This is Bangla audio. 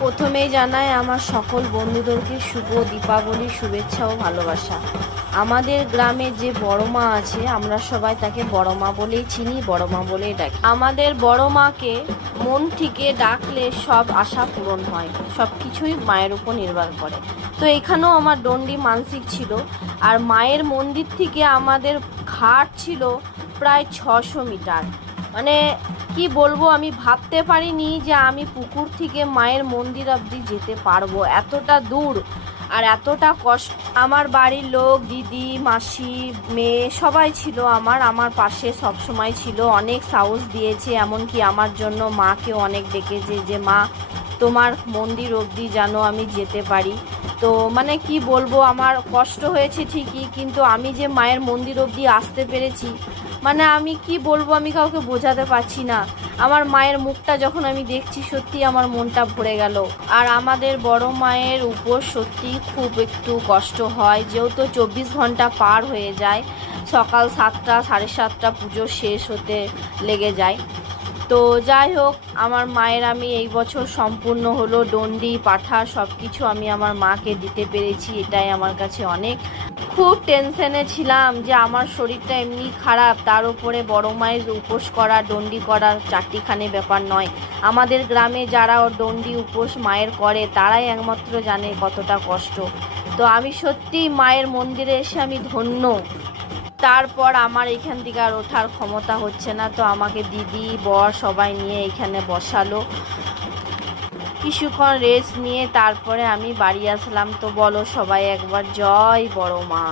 প্রথমেই জানাই আমার সকল বন্ধুদেরকে শুভ দীপাবলির শুভেচ্ছা ও ভালোবাসা। আমাদের গ্রামে যে বড় মা আছে, আমরা সবাই তাকে বড় মা বলেই চিনি, বড় মা বলেই ডাকি। আমাদের বড় মাকে মন থেকে ডাকলে সব আশা পূরণ হয়, সব কিছুই মায়ের উপর নির্ভর করে। তো এখানেও আমার দণ্ডি মানসিক ছিল। আর মায়ের মন্দির থেকে আমাদের ঘাট ছিল প্রায় 600 মিটার। মানে কি বলবো, আমি ভাবতে পারিনি যে আমি পুকুর থেকে মায়ের মন্দির অবধি যেতে পারবো, এতটা দূর আর এতটা কষ্ট। আমার বাড়ির লোক, দিদি, মাসি, মেয়ে সবাই ছিল আমার পাশে সব সময় ছিল, অনেক সাহস দিয়েছে, এমনকি আমার জন্য মাকেও অনেক ডেকেছে যে মা তোমার মন্দির অবধি যেন আমি যেতে পারি। তো মানে কি বলবো, আমার কষ্ট হয়েছে ঠিকই, কিন্তু আমি যে মায়ের মন্দির অবধি আসতে পেরেছি, মানে আমি কি বলবো, আমি কাউকে বোঝাতে পারছি না। আমার মায়ের মুখটা যখন আমি দেখছি, সত্যি আমার মনটা ভরে গেল। আর আমাদের বড় মায়ের উপর সত্যি খুব একটু কষ্ট হয়, যেহেতু 24 ঘন্টা পার হয়ে যায়, সকাল 7টা 7:30 পুজো শেষ হতে লেগে যায়। তো যাই হোক, আমার মায়ের আমি এই বছর সম্পূর্ণ হলো, দণ্ডি পাঠা সব কিছু আমি আমার মাকে দিতে পেরেছি, এটাই আমার কাছে অনেক। খুব টেনশনে ছিলাম যে আমার শরীরটা এমনি খারাপ, তার উপরে বড় মায়ের উপোস করা, দণ্ডি করার চারটিখানি ব্যাপার নয়। আমাদের গ্রামে যারা দণ্ডি উপোস মায়ের করে, তারাই একমাত্র জানে কতটা কষ্ট। তো আমি সত্যি মায়ের মন্দিরে এসে আমি ধন্য। তারপর আমার এখান থেকে আর ওঠার ক্ষমতা হচ্ছে না, তো আমাকে দিদি, বর সবাই নিয়ে এখানে বসালো। কিছুক্ষণ রেস্ট নিয়ে তারপরে আমি বাড়ি আসলাম। তো বলো সবাই একবার জয় বড় মা।